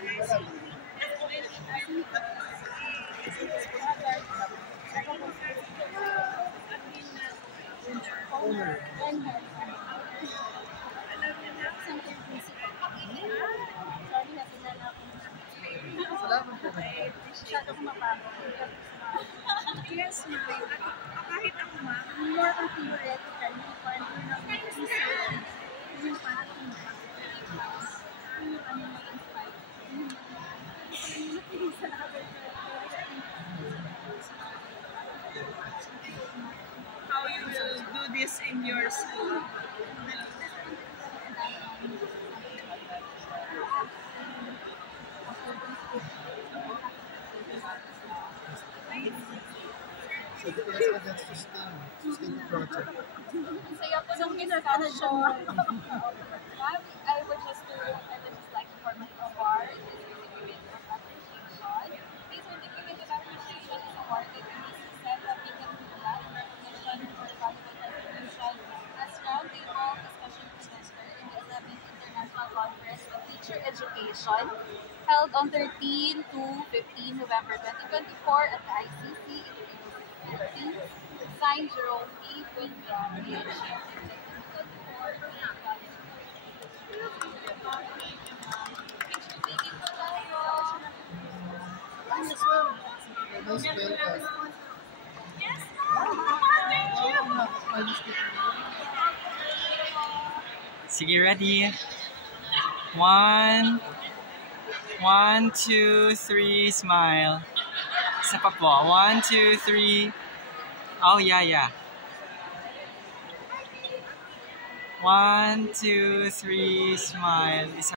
Yes, ma'am. Kahit ako, ma'am, more on theoretical, yung part ng research, yung part ng how you will do this in your school. Sustain project. Saya po nung discussion. I would just like to form an award. This certificate of appreciation. This certificate of appreciation is awarded to Mrs. Seta Pican Mula in recognition for valuable contribution as roundtable discussion presenter in the 11th International Conference of Teacher Education held on 13 to 15 November 2024 at the ICC in the Philippines. Signed Jerome P. Quinta, PhD. Sige, ready? 1, 2, 3, smile. Isa pa po. 1, 2, 3. Oh, yeah. 1, 2, 3, smile. Isa